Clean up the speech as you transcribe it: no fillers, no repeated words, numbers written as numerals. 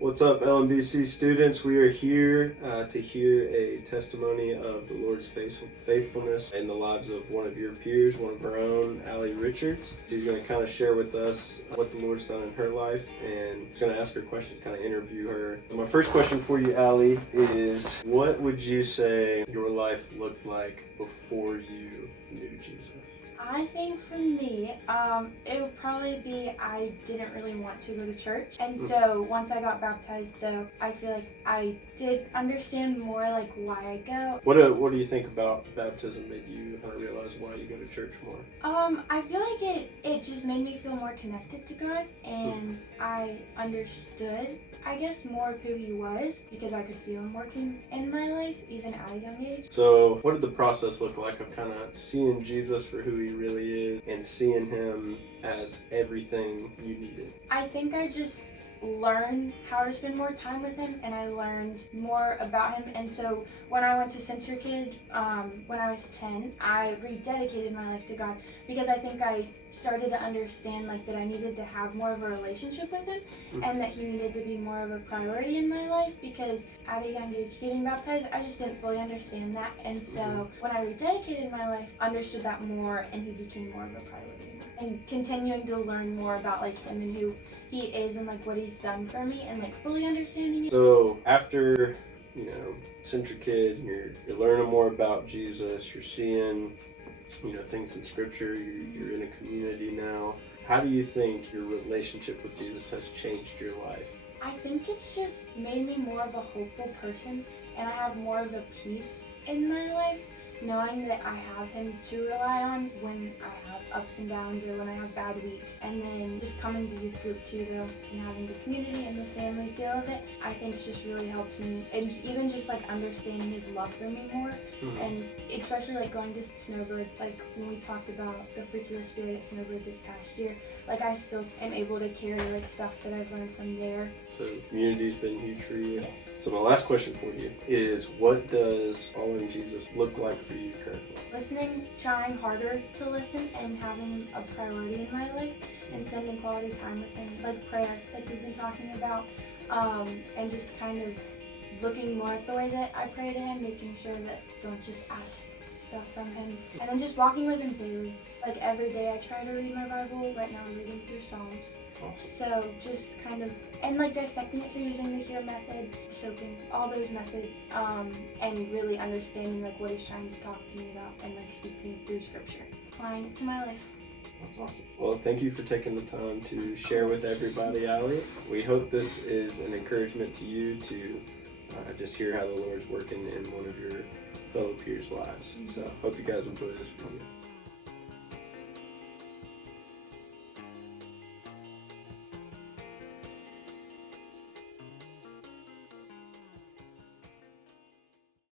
What's up, LMBC students? We are here to hear a testimony of the Lord's faithfulness in the lives of one of your peers, one of our own, Allie Richards. She's going to kind of share with us what the Lord's done in her life, and she's going to ask her questions, kind of interview her. My first question for you, Allie, is what would you say your life looked like before you knew Jesus? I think for me, it would probably be I didn't really want to go to church. And so once I got baptized, though, I feel like I did understand more like why I go. What do you think about baptism made you kind of realize why you go to church more? I feel like it just made me feel more connected to God, and I understood, I guess, more of who he was because I could feel him working in my life even at a young age. So what did the process look like of kind of seeing Jesus for who he really is and seeing him as everything you needed? I think I just learned how to spend more time with him, and I learned more about him. And so when I went to Center Kid when I was 10, I rededicated my life to God because I think I started to understand like that I needed to have more of a relationship with him and that he needed to be more of a priority in my life, because at a young age getting baptized, I just didn't fully understand that. And so when I rededicated my life, I understood that more, and he became more of a priority. And continuing to learn more about like him and who he is and like what he's done for me, and like fully understanding it. So after, Central Kid, you're learning more about Jesus, you're seeing, things in scripture, you're in a community now. How do you think your relationship with Jesus has changed your life? I think it's just made me more of a hopeful person, and I have more of a peace in my life, knowing that I have him to rely on when I have ups and downs or when I have bad weeks. And then just coming to youth group too, though, and having the community and the family feel of it, I think it's just really helped me. And even just like understanding his love for me more, and especially like going to Snowbird, like when we talked about the fruits of the Spirit at Snowbird this past year, like I still am able to carry like stuff that I've learned from there. So community's been huge for you. Yes. So my last question for you is, what does following Jesus look like for you currently? Listening, trying harder to listen, and having a priority in my life, and spending quality time with him, like prayer, like we've been talking about, and just kind of looking more at the way that I pray to him, making sure that don't just ask stuff from him, and then just walking with him daily. Like every day I try to read my Bible. Right now I'm reading through Psalms. Awesome. So just kind of, and like dissecting it, so using the HEAR method, soaking all those methods, and really understanding like what he's trying to talk to me about and like speak to me through scripture, applying it to my life. That's awesome. Well, thank you for taking the time to share with everybody, Allie. We hope this is an encouragement to you to just hear how the Lord's working in one of your fellow peers' lives. So hope you guys enjoy this video.